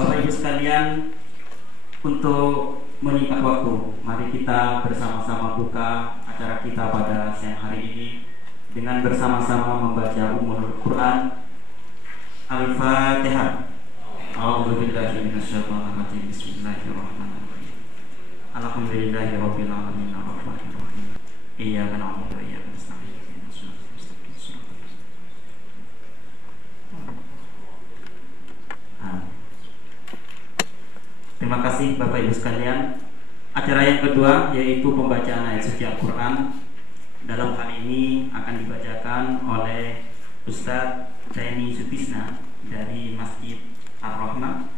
Bapak Ibu sekalian, untuk menyingkat waktu, mari kita bersama-sama buka acara kita pada siang hari ini dengan bersama-sama membaca Ummul Quran Al-Fatihah. A'udzubillahi minasyaitonir rajim. Bismillahirrahmanirrahim. Alhamdulillahirabbil alamin arrahmanir rahim. Iyyaka na'budu wa iyyaka nasta'in. Ihdinas siratal mustaqim. Terima kasih Bapak Ibu sekalian. Acara yang kedua yaitu pembacaan ayat suci Al-Quran. Dalam hal ini akan dibacakan oleh Ustadz Zaini Sutisna dari Masjid Ar-Rahmah.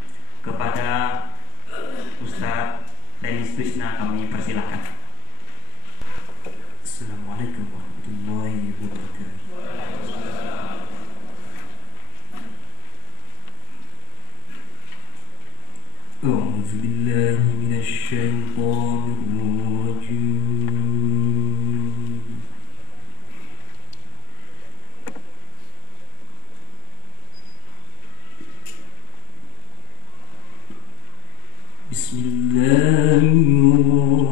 Kepada Ustadz Zaini Sutisna kami persilakan. Assalamualaikum warahmatullahi wabarakatuh. أعوذ بالله من الشيطان الرجيم. بسم الله الرحمن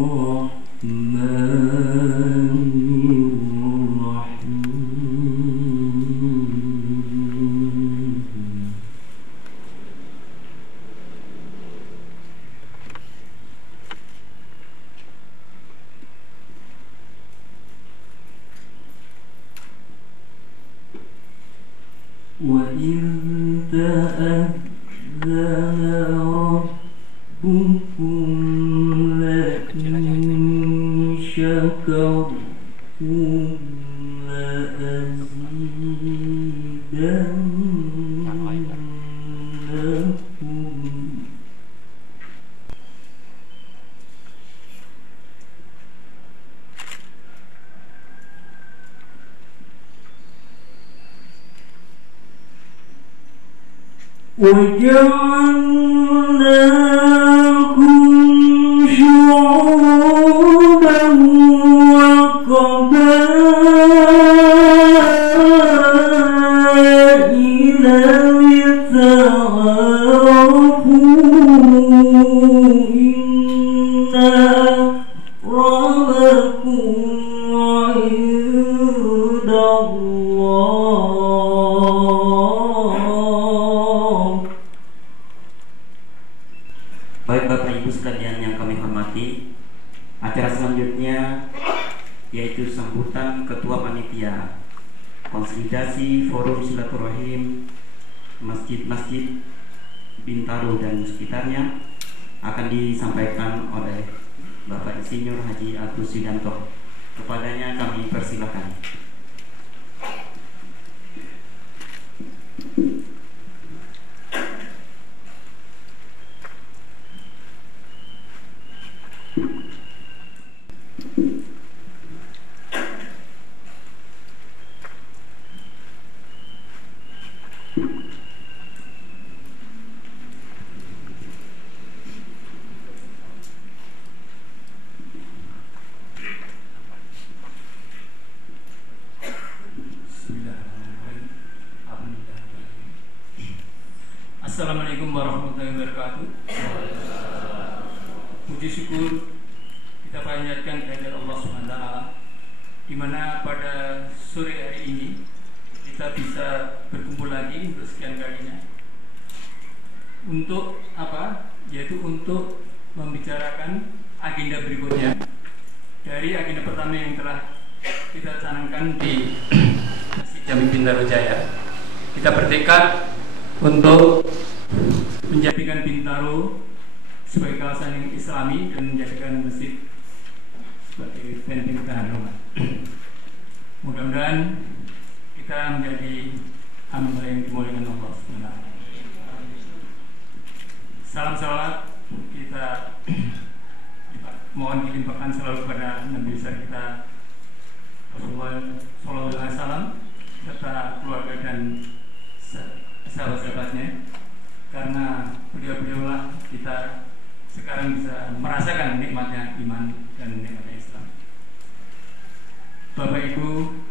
وإن تأذن ربكم لئن شكرتم لأزيدنكم. وجعلناكم شعوبا وقبائل لتعارفوا إن أكرمكم عند الله. Baik Bapak Ibu sekalian yang kami hormati, acara selanjutnya yaitu sambutan Ketua Panitia Konsolidasi Forum Silaturahim Masjid-Masjid Bintaro dan sekitarnya akan disampaikan oleh Bapak Insinyur Haji Agus Yudanto. Kepadanya kami persilakan. Assalamualaikum warahmatullahi wabarakatuh. Puji syukur kita panjatkan kehadirat Allah SWT, di mana pada sore hari ini kita bisa berkumpul lagi untuk sekian kalinya. Untuk apa? Yaitu untuk membicarakan agenda berikutnya. Dari agenda pertama yang telah kita canangkan di Masjid Jami Bintaro Jaya, kita bertekad untuk menjadikan Bintaro sebagai kawasan yang islami dan menjadikan masjid sebagai benteng pertahanan umat. Mudah-mudahan kita menjadi hamba yang dimuliakan Allah SWT. Salam salawat kita mohon dilimpahkan selalu kepada Nabi besar kita Rasulullah SAW serta keluarga dan sahabat-sahabatnya, karena beliau-beliaulah kita sekarang bisa merasakan nikmatnya iman dan nikmatnya Islam. Bapak Ibu,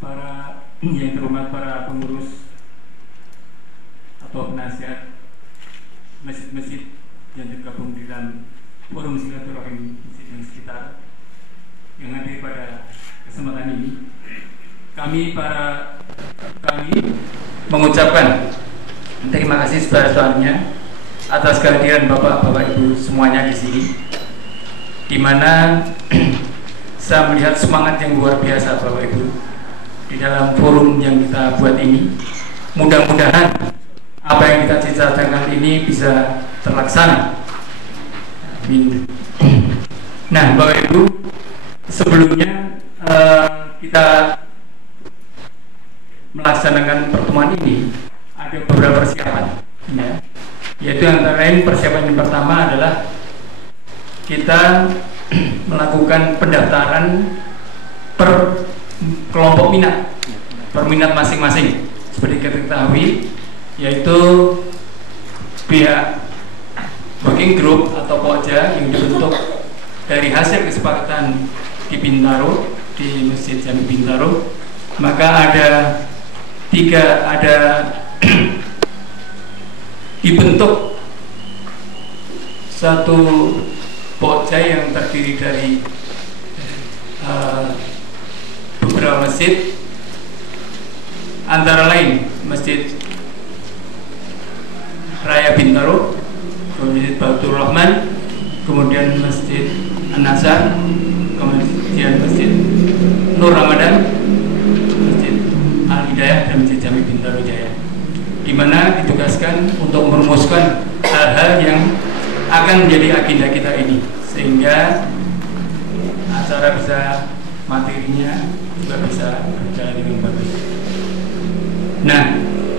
para yang terhormat, para pengurus atau penasihat masjid-masjid yang tergabung di dalam forum silaturahim masjid yang sekitar yang hadir pada kesempatan ini. Kami mengucapkan terima kasih sebesar-besarnya atas kehadiran Bapak-bapak Ibu semuanya di sini, di mana saya melihat semangat yang luar biasa Bapak Ibu di dalam forum yang kita buat ini. Mudah-mudahan apa yang kita cita-citakan ini bisa terlaksana. Amin. Nah, Bapak Ibu, sebelumnya kita melaksanakan pertemuan ini ada beberapa persiapan, ya. Yaitu antara lain persiapan yang pertama adalah kita melakukan pendaftaran per kelompok minat, per minat masing-masing. Seperti kita ketahui, yaitu pihak working group atau pokja yang dibentuk dari hasil kesepakatan di Bintaro, di Masjid Jami Bintaro. Maka ada dibentuk satu pokja yang terdiri dari beberapa masjid, antara lain Masjid Raya Bintaro, Masjid Baitur Rahman, kemudian Masjid An-Nasar, kemudian Masjid Nur Ramadan, Masjid Al-Hidayah, dan Masjid Jami Bintaro Jaya, di mana ditugaskan untuk merumuskan hal-hal yang akan menjadi agenda kita ini, sehingga acara bisa, materinya juga bisa berjalan dengan bagus. Nah,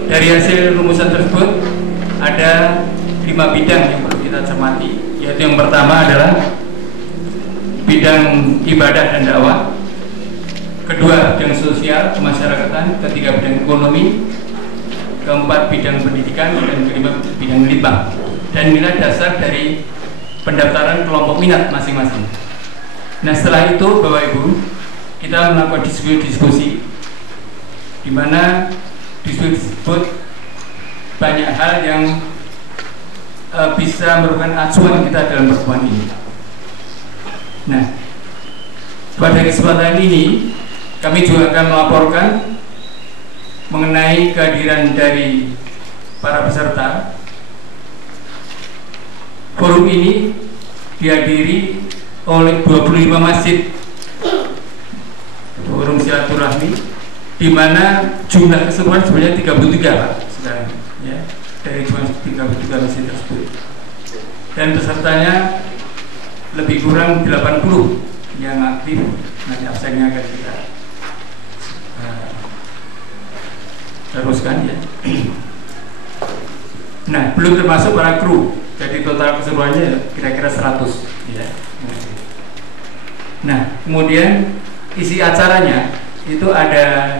dari hasil rumusan tersebut ada 5 bidang yang perlu kita cermati, yaitu yang pertama adalah bidang ibadah dan dakwah, kedua bidang sosial kemasyarakatan, ketiga bidang ekonomi, keempat bidang pendidikan, dan kelima bidang litbang. Dan inilah dasar dari pendaftaran kelompok minat masing-masing. Nah, setelah itu Bapak Ibu, kita melakukan diskusi di mana diskusi tersebut banyak hal yang bisa merupakan acuan kita dalam pertemuan ini. Nah, pada kesempatan ini kami juga akan melaporkan mengenai kehadiran dari para peserta. Forum ini dihadiri oleh 25 masjid forum silaturahmi, di mana jumlah keseluruhan sebenarnya 33 Pak sekarang, ya, dari 33 masjid tersebut, dan pesertanya lebih kurang 80 yang aktif. Nanti absennya akan kita teruskan, ya. Nah, belum termasuk para kru, jadi total keseluruhannya kira-kira 100, ya. Nah, kemudian isi acaranya itu ada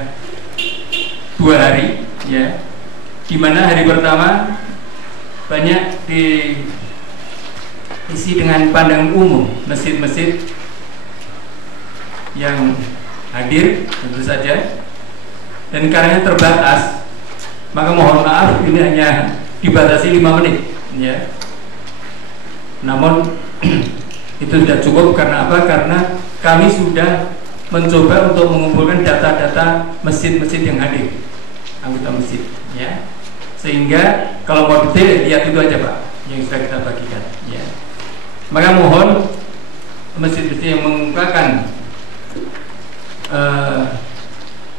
2 hari, ya, dimana hari pertama banyak diisi dengan pandangan umum masjid-masjid yang hadir tentu saja, dan karena terbatas maka mohon maaf ini hanya dibatasi 5 menit, ya. Namun itu sudah cukup. Karena apa? Karena kami sudah mencoba untuk mengumpulkan data-data masjid-masjid yang hadir, anggota masjid, ya. Sehingga kalau mau detail lihat itu aja Pak yang sudah kita bagikan, ya. Maka mohon masjid-masjid yang mengungkapkan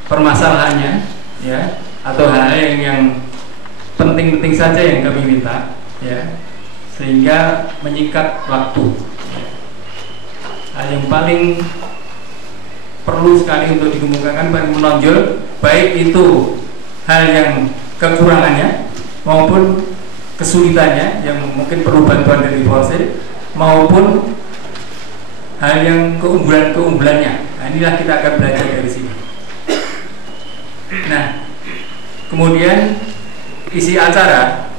permasalahannya, ya, atau hal-hal yang penting-penting saja yang kami minta, ya, sehingga menyingkat waktu. Hal yang paling perlu sekali untuk dikemukakan, paling menonjol, baik itu hal yang kekurangannya maupun kesulitannya yang mungkin perlu bantuan dari Polsek, maupun hal yang keunggulan-keunggulannya. Nah, inilah kita akan belajar dari sini. Nah, kemudian isi acara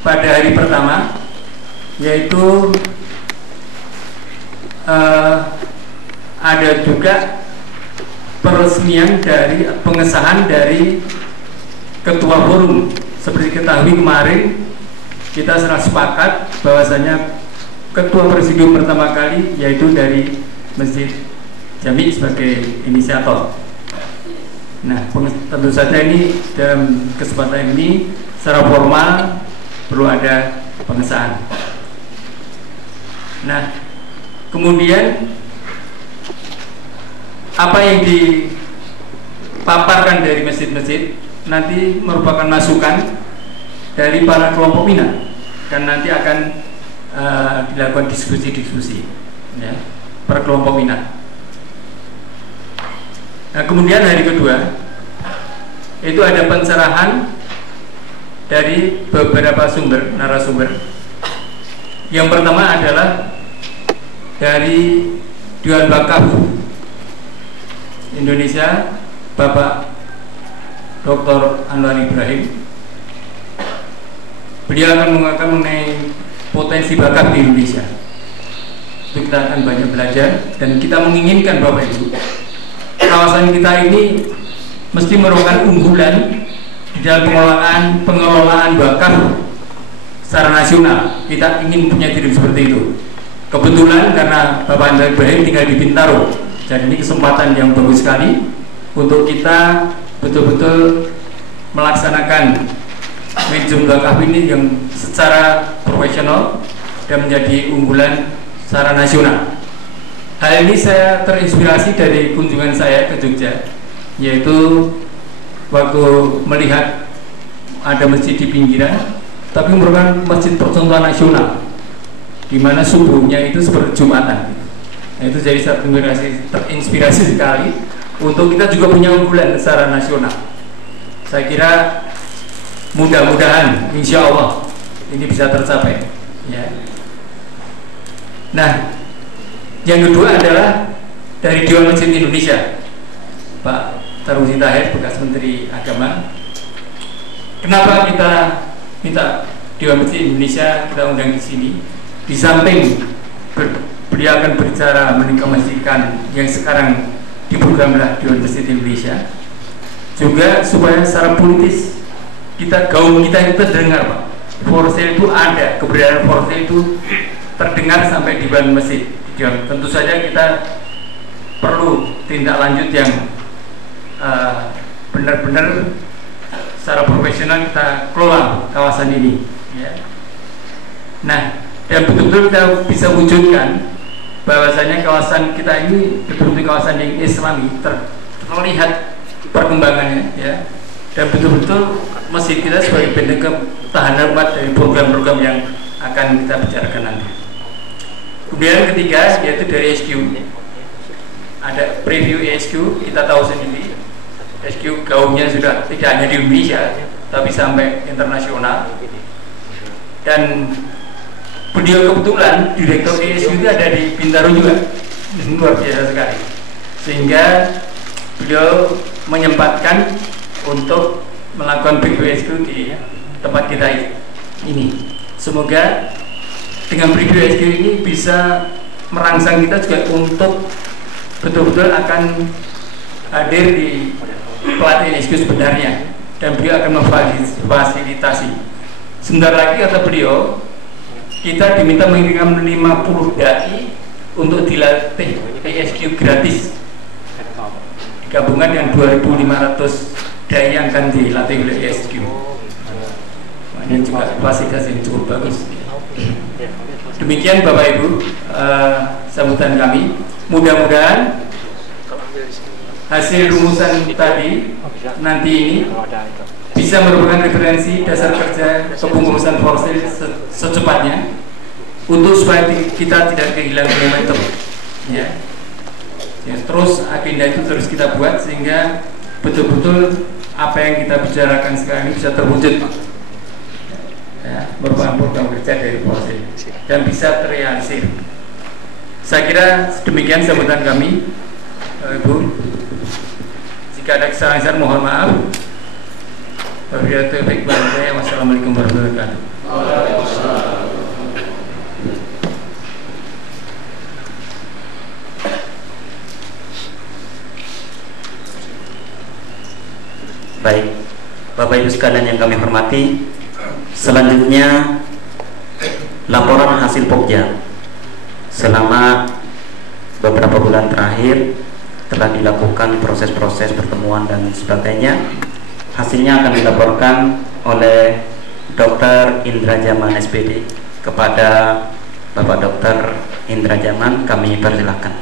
pada hari pertama yaitu ada juga peresmian dari pengesahan dari ketua forum. Seperti ketahui kemarin kita sepakat bahwasanya ketua presidium pertama kali yaitu dari Masjid Jami sebagai inisiator. Nah, tentu saja ini dalam kesempatan ini secara formal perlu ada pengesahan. Nah, kemudian apa yang dipaparkan dari masjid-masjid nanti merupakan masukan dari para kelompok minat dan nanti akan dilakukan diskusi-diskusi ya, per kelompok minat. Nah, kemudian hari kedua itu ada pencerahan dari beberapa narasumber. Yang pertama adalah dari Dewan Wakaf Indonesia, Bapak Dr. Anwar Ibrahim. Beliau akan mengatakan mengenai potensi bakat di Indonesia. Itu kita akan banyak belajar dan kita menginginkan Bapak Ibu, kawasan kita ini mesti merupakan unggulan di dalam pengelolaan bakat secara nasional. Kita ingin punya diri seperti itu. Kebetulan karena Bapak Anwar Ibrahim tinggal di Bintaro, jadi ini kesempatan yang bagus sekali untuk kita betul-betul melaksanakan manajemen wakaf ini yang secara profesional dan menjadi unggulan secara nasional. Hal ini saya terinspirasi dari kunjungan saya ke Jogja, yaitu waktu melihat ada masjid di pinggiran, tapi merupakan masjid percontohan nasional, di mana subuhnya itu seperti Jumatan. Nah, itu jadi saya terinspirasi sekali untuk kita juga punya unggulan secara nasional. Saya kira mudah-mudahan insya Allah ini bisa tercapai ya. Nah, yang kedua adalah dari Dewan Masjid Indonesia, Pak Tarmizi Tahir, bekas Menteri Agama. Kenapa kita minta Dewan Masjid Indonesia kita undang di sini? Di samping beliau akan berbicara menginformasikan yang sekarang diprogramlah Dewan Masjid Indonesia, juga supaya secara politis gaung kita itu terdengar, Pak. Forsel itu ada, keberadaan Forsel itu terdengar sampai di Dewan Masjid. Tentu saja kita perlu tindak lanjut yang benar-benar secara profesional kita kelola kawasan ini ya. Nah, dan betul-betul kita bisa wujudkan bahwasanya kawasan kita ini betul-betul kawasan yang Islami, terlihat perkembangannya ya. Dan betul-betul masjid kita sebagai bentuk ketahanan umat dari program-program yang akan kita bicarakan nanti. Kemudian ketiga yaitu dari SQ. Ada preview SQ, kita tahu sendiri SQ gaungnya sudah tidak hanya di Indonesia tapi sampai internasional. Dan beliau kebetulan direktur SQ itu ada di Bintaro juga, luar biasa sekali. Sehingga beliau menyempatkan untuk melakukan preview SQ di tempat kita ini. Semoga dengan preview SQ ini bisa merangsang kita juga untuk betul-betul akan hadir di pelatihan SQ sebenarnya, dan beliau akan memfasilitasi. Sebentar lagi kata beliau, kita diminta mengirimkan 50 dai untuk dilatih SQ gratis, gabungan yang 2.500 dai yang akan dilatih oleh SQ. Ini juga fasilitas yang cukup bagus. Demikian Bapak Ibu sambutan kami. Mudah-mudahan hasil rumusan tadi nanti ini bisa merupakan referensi dasar kerja kepengurusan Forsel secepatnya, untuk supaya kita tidak kehilangan momentum ya. Terus agenda itu terus kita buat sehingga betul-betul apa yang kita bicarakan sekarang ini bisa terwujud ya, merupakan program kerja dari Forsel dan bisa terrealisir. Saya kira demikian sambutan kami, Ibu. Jika ada kesalahan mohon maaf. Wassalamualaikum warahmatullahi wabarakatuh. Baik, Bapak Ibu sekalian yang kami hormati, selanjutnya laporan hasil Pokja. Selama beberapa bulan terakhir telah dilakukan proses-proses pertemuan dan sebagainya. Hasilnya akan dilaporkan oleh Dr. Indra Jaman SPD kepada Bapak Dr. Indra Jaman. Kami persilahkan.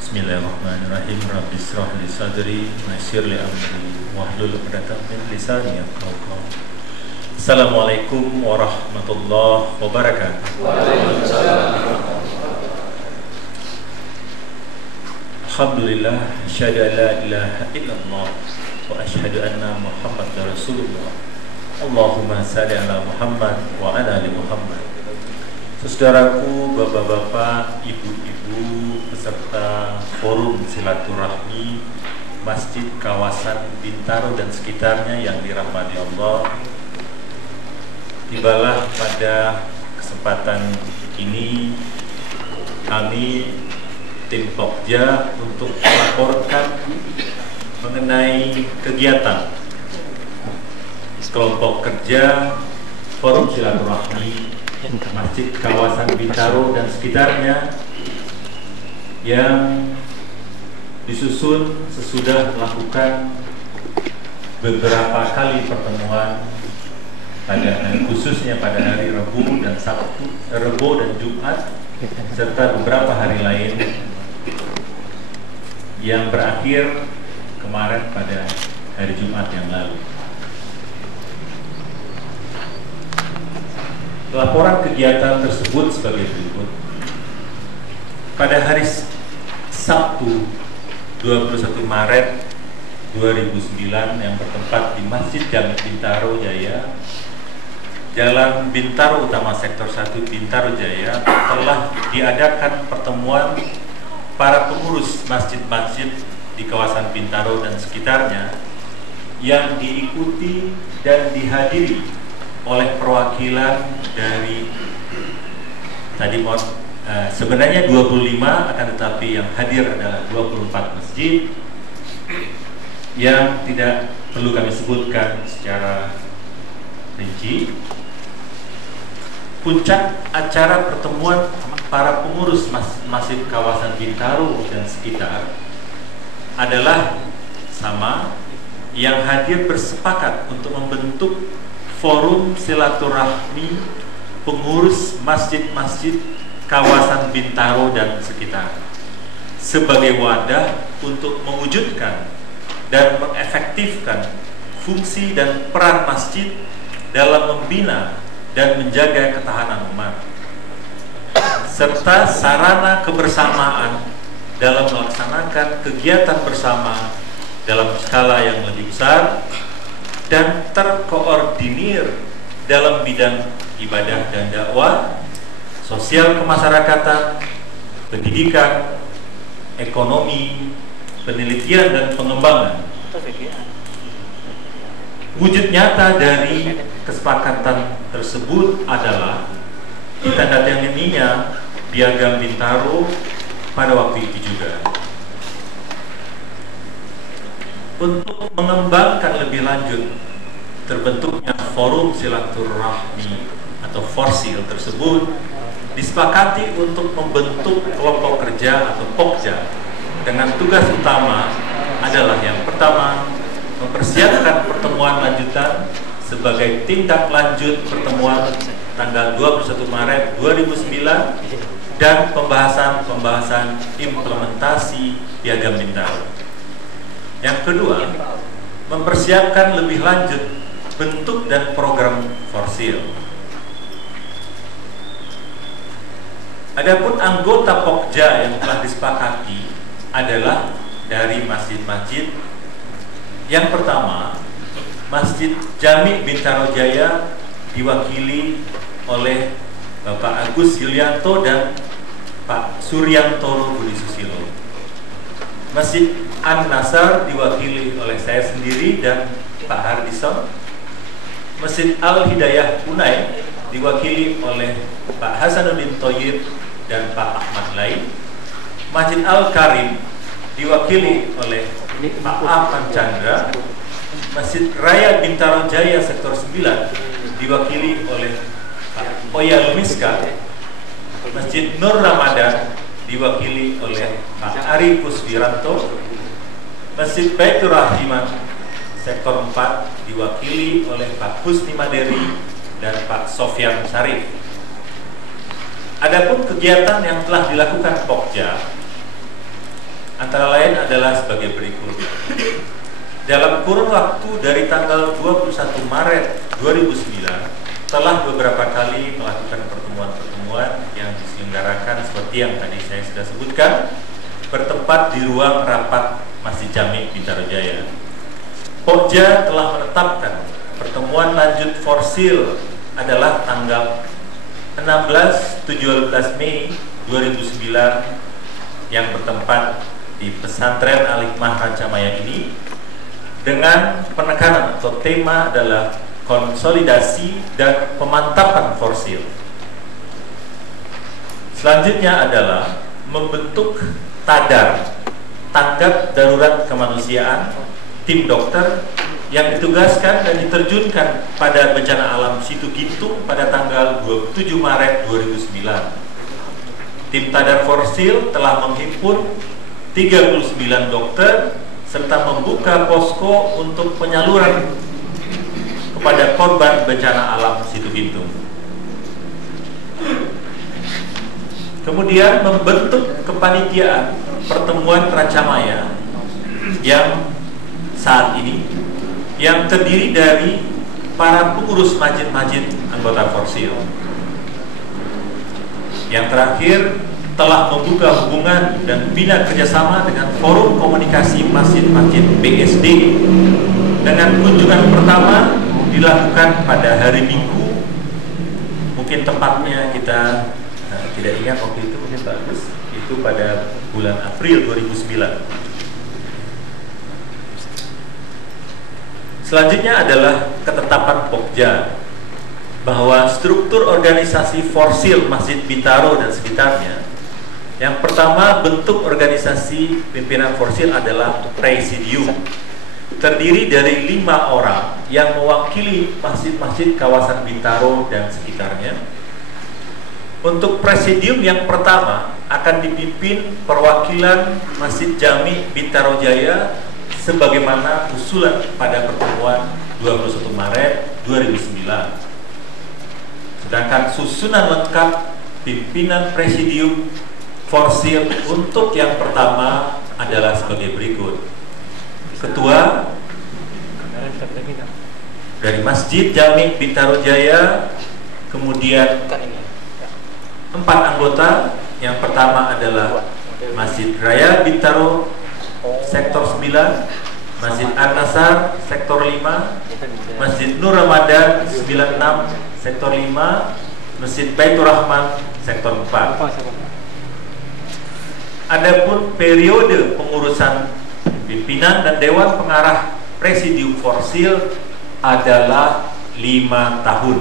Bismillahirrahmanirrahim. Rabbi israh li sadri wa yassir li amri wahlul 'uqdatam min lisani yafqahu qawli. Assalamualaikum warahmatullahi wabarakatuh. Alhamdulillah, asyhadu an la ilaha illallah wa asyhadu anna Muhammadar Rasulullah. Allahumma shalli ala Muhammad wa ala ali Muhammad. Saudaraku, bapak-bapak, ibu-ibu, peserta forum silaturahmi Masjid Kawasan Bintaro dan sekitarnya yang dirahmati Allah, tibalah pada kesempatan ini kami tim Pokja untuk melaporkan mengenai kegiatan kelompok kerja forum silaturahmi Masjid Kawasan Bintaro dan sekitarnya yang disusun sesudah melakukan beberapa kali pertemuan pada khususnya pada hari Rabu dan Sabtu, Rabu dan Jumat, serta beberapa hari lain yang berakhir kemarin pada hari Jumat yang lalu. Laporan kegiatan tersebut sebagai berikut. Pada hari Sabtu 21 Maret 2009 yang bertempat di Masjid Jami Bintaro Jaya, Jalan Bintaro Utama Sektor 1 Bintaro Jaya, telah diadakan pertemuan para pengurus masjid-masjid di kawasan Bintaro dan sekitarnya yang diikuti dan dihadiri oleh perwakilan dari sebenarnya 25, akan tetapi yang hadir adalah 24 masjid yang tidak perlu kami sebutkan secara rinci. Puncak acara pertemuan para pengurus masjid kawasan Bintaro dan sekitar adalah sama, yang hadir bersepakat untuk membentuk forum silaturahmi pengurus masjid-masjid kawasan Bintaro dan sekitar sebagai wadah untuk mewujudkan dan mengefektifkan fungsi dan peran masjid dalam membina dan menjaga ketahanan umat, serta sarana kebersamaan dalam melaksanakan kegiatan bersama dalam skala yang lebih besar dan terkoordinir dalam bidang ibadah dan dakwah, sosial kemasyarakatan, pendidikan, ekonomi, penelitian dan pengembangan. Wujud nyata dari kesepakatan tersebut adalah ditandatanganinya Piagam Bintaro pada waktu itu juga. Untuk mengembangkan lebih lanjut terbentuknya forum silaturahmi atau Forsil tersebut, disepakati untuk membentuk kelompok kerja atau Pokja dengan tugas utama adalah yang pertama, mempersiapkan pertemuan lanjutan sebagai tindak lanjut pertemuan tanggal 21 Maret 2009 dan pembahasan implementasi Piagam Bintaro. Yang kedua, mempersiapkan lebih lanjut bentuk dan program Forsil. Adapun anggota Pokja yang telah disepakati adalah dari masjid-masjid. Yang pertama, Masjid Jami Bintaro Jaya diwakili oleh Bapak Agus Yulianto dan Pak Suryanto Budi Susilo. Masjid An-Nasar diwakili oleh saya sendiri dan Pak Hardison. Masjid Al-Hidayah Unai diwakili oleh Pak Hasanuddin Thoyib dan Pak Ahmad Lai. Masjid Al-Karim diwakili oleh Pak Ahmad Chandra. Masjid Raya Bintaro Jaya Sektor 9 diwakili oleh Pak Oya Lumiska. Masjid Nur Ramadan diwakili oleh Pak Ari Kuswiranto. Masjid Baitur Rahimah Sektor 4 diwakili oleh Pak Husni Maderi dan Pak Sofyan Syarif. Adapun kegiatan yang telah dilakukan Pokja antara lain adalah sebagai berikut. Dalam kurun waktu dari tanggal 21 Maret 2009 telah beberapa kali melakukan pertemuan-pertemuan yang diselenggarakan seperti yang tadi saya sudah sebutkan, bertempat di ruang rapat Masjid Jami Bintaro Jaya. Pokja telah menetapkan pertemuan lanjut Forsil adalah tanggal 16-17 Mei 2009 yang bertempat di Pesantren Al-Hikmah Rancamaya ini, dengan penekanan atau tema adalah konsolidasi dan pemantapan Forsil. Selanjutnya adalah membentuk TADAR, Tanggap Darurat Kemanusiaan, tim dokter yang ditugaskan dan diterjunkan pada bencana alam Situ Gintung pada tanggal 27 Maret 2009. Tim TADAR Forsil telah menghimpun 39 dokter serta membuka posko untuk penyaluran kepada korban bencana alam Situ Gintung. Kemudian membentuk kepanitiaan pertemuan Rancamaya yang saat ini yang terdiri dari para pengurus masjid-masjid anggota Forsil. Yang terakhir telah membuka hubungan dan bina kerjasama dengan Forum Komunikasi Masjid-Masjid BSD, dengan kunjungan pertama dilakukan pada hari Minggu, mungkin tepatnya kita tidak ingat waktu itu, mungkin bagus, itu pada bulan April 2009. Selanjutnya adalah ketetapan Pokja bahwa struktur organisasi Forsil Masjid Bintaro dan sekitarnya. Yang pertama, bentuk organisasi pimpinan Forsil adalah presidium, terdiri dari 5 orang yang mewakili masjid-masjid kawasan Bintaro dan sekitarnya. Untuk presidium yang pertama akan dipimpin perwakilan Masjid Jami Bintaro Jaya sebagaimana usulan pada pertemuan 21 Maret 2009. Sedangkan susunan lengkap pimpinan presidium Forsil untuk yang pertama adalah sebagai berikut. Ketua dari Masjid Jami Bintaro Jaya, kemudian 4 anggota. Yang pertama adalah Masjid Raya Bintaro Sektor 9, Masjid An-Nasar Sektor 5, Masjid Nur Ramadan 96 Sektor 5, Masjid Baitur Rahman Sektor 4. Adapun periode pengurusan pimpinan dan Dewan Pengarah Presidium Forsil adalah 5 tahun.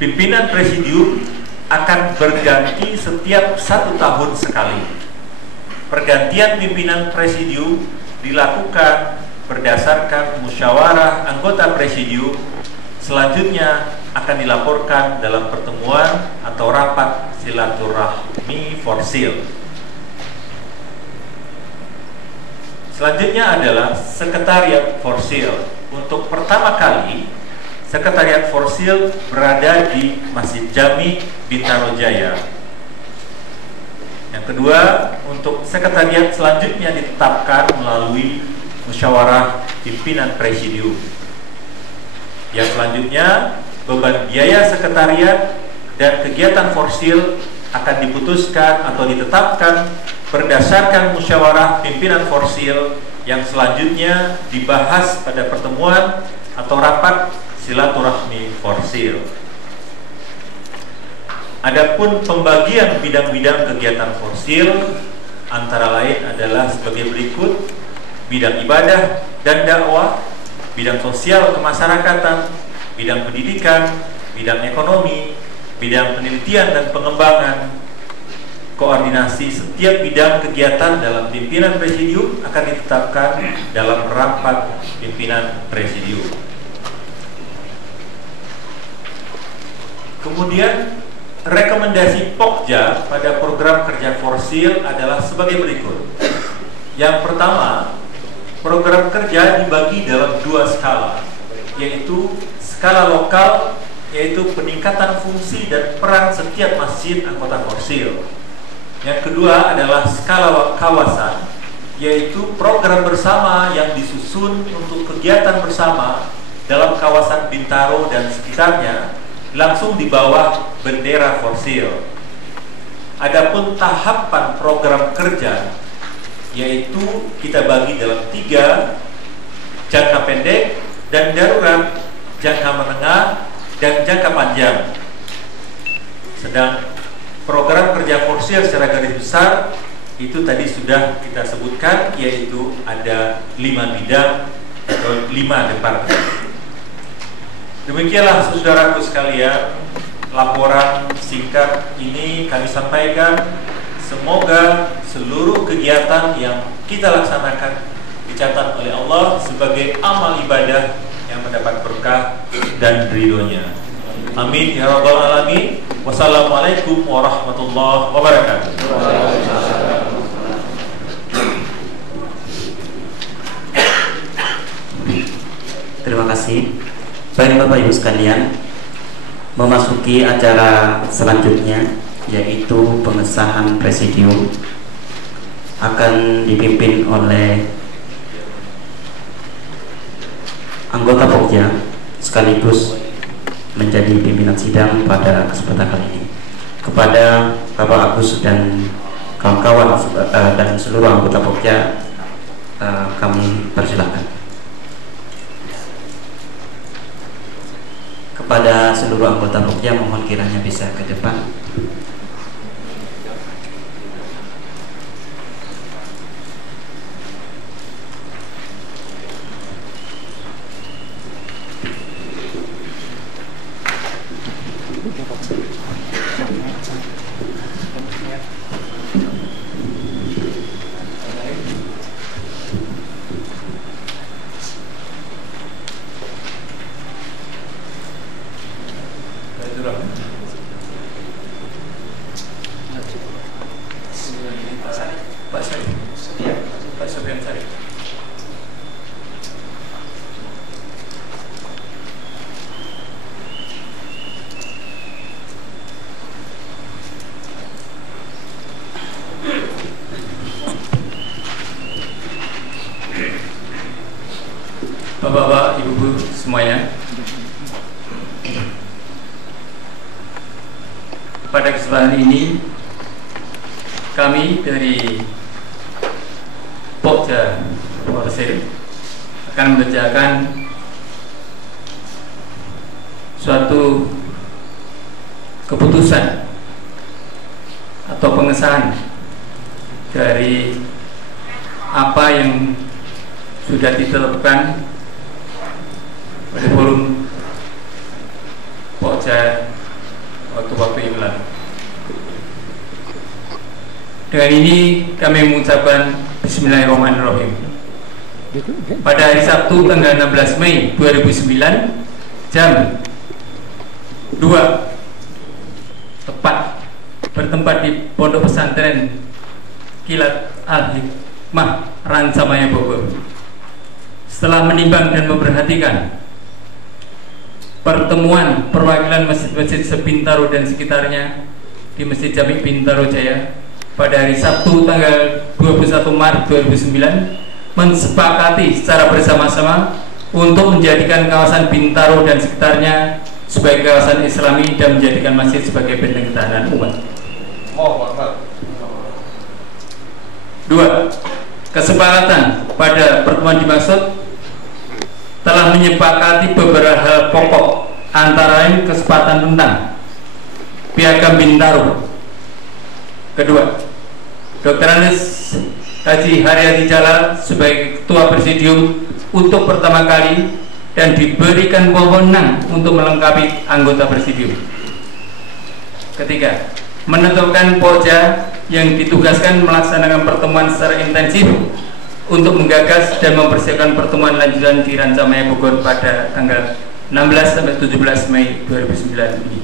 Pimpinan Presidium akan berganti setiap 1 tahun sekali. Pergantian pimpinan Presidium dilakukan berdasarkan musyawarah anggota Presidium. Selanjutnya akan dilaporkan dalam pertemuan atau rapat silaturahmi Forsil. Selanjutnya adalah Sekretariat Forsil. Untuk pertama kali, Sekretariat Forsil berada di Masjid Jami Bintaro Jaya. Yang kedua, untuk sekretariat selanjutnya ditetapkan melalui musyawarah pimpinan presidium. Yang selanjutnya, beban biaya sekretariat dan kegiatan Forsil akan diputuskan atau ditetapkan berdasarkan musyawarah pimpinan Forsil yang selanjutnya dibahas pada pertemuan atau rapat silaturahmi Forsil. Adapun pembagian bidang-bidang kegiatan Forsil antara lain adalah sebagai berikut: bidang ibadah dan dakwah, bidang sosial kemasyarakatan, bidang pendidikan, bidang ekonomi, bidang penelitian dan pengembangan. Koordinasi setiap bidang kegiatan dalam pimpinan presidium akan ditetapkan dalam rapat pimpinan presidium. Kemudian rekomendasi Pokja pada program kerja Forsil adalah sebagai berikut. Yang pertama, program kerja dibagi dalam 2 skala, yaitu skala lokal, yaitu peningkatan fungsi dan peran setiap masjid anggota Forsil. Yang kedua adalah skala kawasan, yaitu program bersama yang disusun untuk kegiatan bersama dalam kawasan Bintaro dan sekitarnya, langsung di bawah bendera Forsil. Adapun tahapan program kerja, yaitu kita bagi dalam 3, jangka pendek dan darurat, jangka menengah dan jangka panjang. Sedang program kerja Forsil secara garis besar itu tadi sudah kita sebutkan, yaitu ada 5 bidang atau 5 departemen. Demikianlah saudaraku sekalian, laporan singkat ini kami sampaikan. Semoga seluruh kegiatan yang kita laksanakan dicatat oleh Allah sebagai amal ibadah yang mendapat berkah dan ridhonya. Amin ya rabbal alamin. Wassalamualaikum warahmatullahi wabarakatuh. Terima kasih. Baik Bapak Ibu sekalian, memasuki acara selanjutnya, yaitu pengesahan presidium, akan dipimpin oleh anggota Pokja sekaligus menjadi pimpinan sidang pada kesempatan kali ini. Kepada Bapak Agus dan kawan-kawan dan seluruh anggota Pokja, kami persilahkan. Kepada seluruh anggota Pokja, mohon kiranya bisa ke depan. Bapak-bapak, ibu-ibu semuanya, pada kesempatan ini kami dari Pokja Forsil akan mengerjakan suatu keputusan atau pengesahan dari apa yang sudah ditetapkan pada forum Pokja waktu yang lalu. Dengan ini kami mengucapkan Bismillahirrahmanirrahim. Pada hari Sabtu tanggal 16 Mei 2009 jam 2 tepat bertempat di Pondok Pesantren Kilat Al-Hikmah Ransamaya Bogor. Setelah menimbang dan memperhatikan pertemuan perwakilan masjid-masjid sebintaro dan sekitarnya di Masjid Jami Bintaro Jaya pada hari Sabtu tanggal 21 Maret 2009, mensepakati secara bersama-sama untuk menjadikan kawasan Bintaro dan sekitarnya sebagai kawasan Islami dan menjadikan masjid sebagai benteng ketahanan umat. 2. Kesepakatan pada pertemuan dimaksud telah menyepakati beberapa hal pokok, antara lain kesepakatan tentang Piagam Bintaro. Kedua, Dr. Anis Haji Haryadi Jalal sebagai Ketua Presidium untuk pertama kali dan diberikan wewenang untuk melengkapi anggota presidium. Ketiga, menentukan pokja yang ditugaskan melaksanakan pertemuan secara intensif untuk menggagas dan mempersiapkan pertemuan lanjutan di Rancamaya Bogor pada tanggal 16 sampai 17 Mei 2009 ini.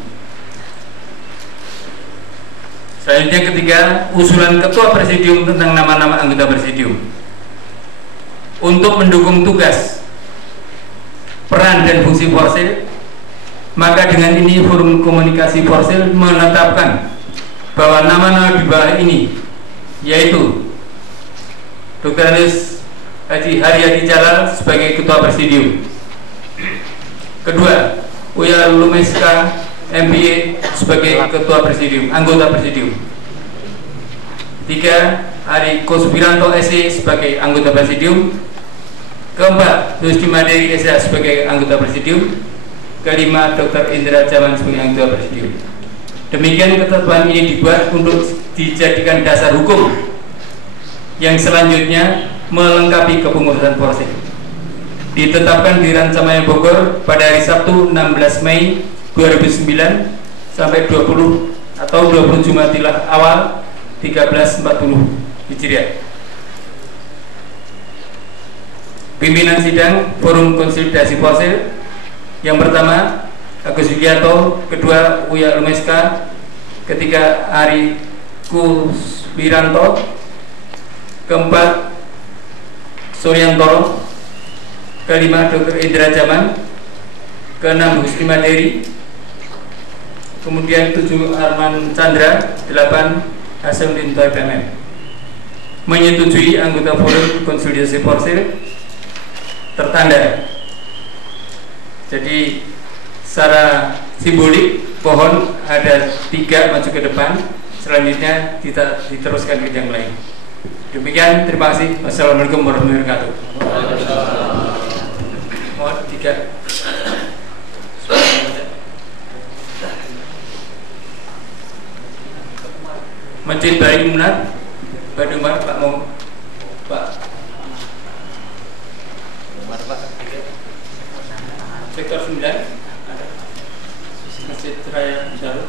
Selanjutnya ketiga, usulan ketua presidium tentang nama-nama anggota presidium. Untuk mendukung tugas, peran dan fungsi Forsil, maka dengan ini forum komunikasi Forsil menetapkan bahwa nama-nama di bawah ini yaitu Dr. Andes Haji Haryadi Jalal sebagai ketua presidium. Kedua, Uya Lumeska MBA sebagai ketua presidium, anggota presidium. Tiga, Ari Kusbiranto SE sebagai anggota presidium. Keempat, Husni Maderi SH sebagai anggota presidium. Kelima, Dr. Indra Jaman sebagai anggota presidium. Demikian ketentuan ini dibuat untuk dijadikan dasar hukum yang selanjutnya melengkapi kepengurusan Forsil. Ditetapkan di Rancamaya Bogor pada hari Sabtu 16 Mei 2009 sampai 20 atau 20 Jumatilah awal 1340 Hijriah. Pimpinan sidang forum konsolidasi Forsil yang pertama Agus Yulianto, kedua Uya Lumeska, ketiga Ari Kusbiranto, keempat Suryantoro, kelima Dr. Indra Jaman, keenam Husni Maderi, kemudian 7 Arman Chandra, 8 Hasanuddin Thaib MM. Menyetujui anggota forum konsolidasi Forsil tertanda. Jadi secara simbolik pohon ada 3 maju ke depan, selanjutnya kita diteruskan ke yang lain. Demikian, terima kasih. Wassalamualaikum warahmatullahi wabarakatuh. Mohon 3. Masjid Bayi Munat, Badumar, Pak Mong, Pak Sektor 9, Masjid Raya Jalur.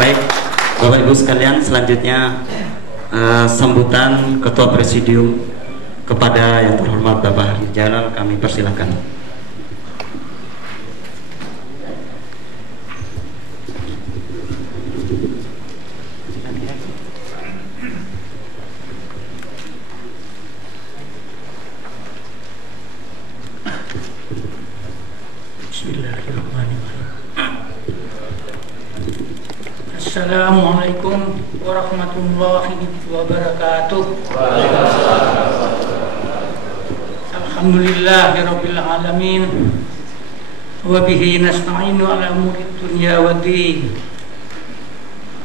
Baik, Bapak Ibu sekalian, selanjutnya sambutan Ketua Presidium kepada yang terhormat Bapak Haryadi Jalal kami persilakan. Assalamualaikum warahmatullahi wabarakatuh. Alhamdulillahirabbil alamin. Wa bihi nasta'inu ala umuri dunya waddin.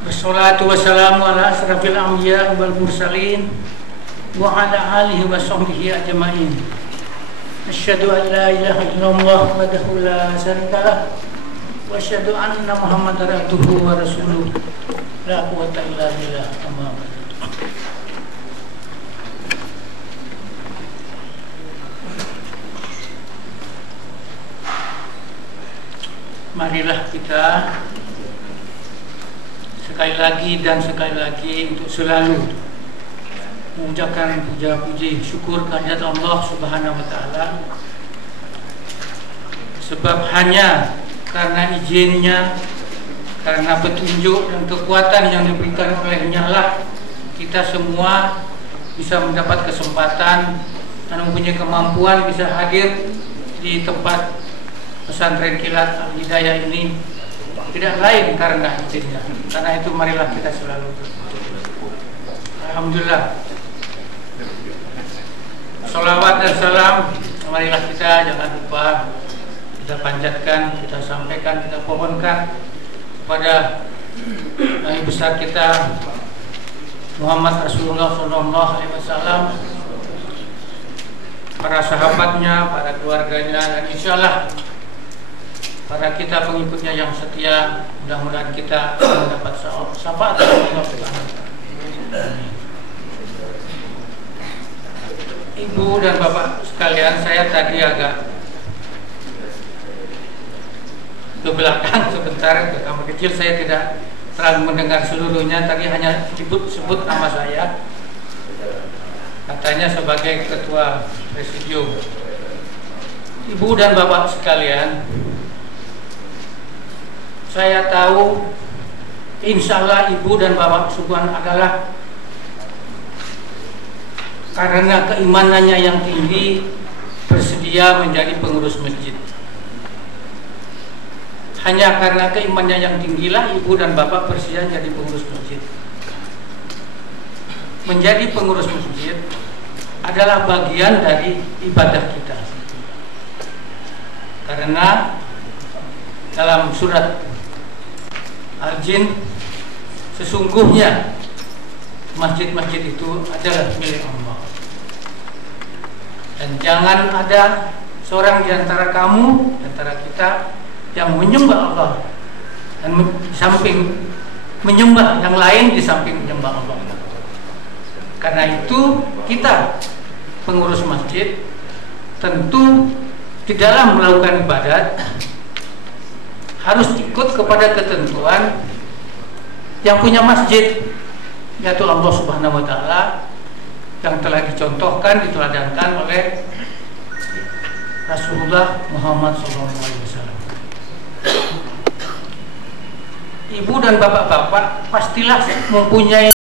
Wassalatu wassalamu ala asrafil anbiya wal mursalin wa ala alihi wa sahbihi ajmain. Asyhadu an la ilaha illallah wahdahu la syarika lah. Wa asyhadu anna Muhammadar abduhu wa rasuluh. La quwwata illa billah. marilah kita sekali lagi untuk selalu mengucapkan puja-puji syukur kehadirat Allah Subhanahu wa taala, sebab hanya karena izinnya, karena petunjuk dan kekuatan yang diberikan olehnya lah kita semua bisa mendapat kesempatan dan mempunyai kemampuan bisa hadir di tempat pesantren Kilat Al-Hidayah ini. Tidak lain karena izinnya. Karena itu marilah kita selalu alhamdulillah, sholawat dan salam marilah kita jangan lupa kita panjatkan, kita sampaikan, kita pohonkan kepada Nabi besar kita Muhammad Rasulullah SAW, para sahabatnya, para keluarganya, dan insyaallah para kita pengikutnya yang setia. Mudah-mudahan kita mendapat syafaat dari Allah Subhanahu wa taala. Ibu dan Bapak sekalian, saya tadi agak ke belakang sebentar ke kamar kecil, saya tidak terlalu mendengar seluruhnya. Tadi hanya sebut nama saya, katanya sebagai ketua presidium. Ibu dan Bapak sekalian, saya tahu insya Allah ibu dan bapak sekalian adalah karena keimanannya yang tinggi bersedia menjadi pengurus masjid. Hanya karena keimanannya yang tinggilah ibu dan bapak bersedia menjadi pengurus masjid. Menjadi pengurus masjid adalah bagian dari ibadah kita. Karena dalam surat Al-Jin, sesungguhnya masjid-masjid itu adalah milik Allah. Dan jangan ada seorang di antara kamu, di antara kita yang menyembah Allah dan di samping menyembah yang lain di samping menyembah Allah. Karena itu kita pengurus masjid tentu di dalam melakukan ibadat harus ikut kepada ketentuan yang punya masjid, yaitu Allah Subhanahu wa taala, yang telah dicontohkan, diteladankan oleh Rasulullah Muhammad SAW. Ibu dan bapak-bapak pastilah mempunyai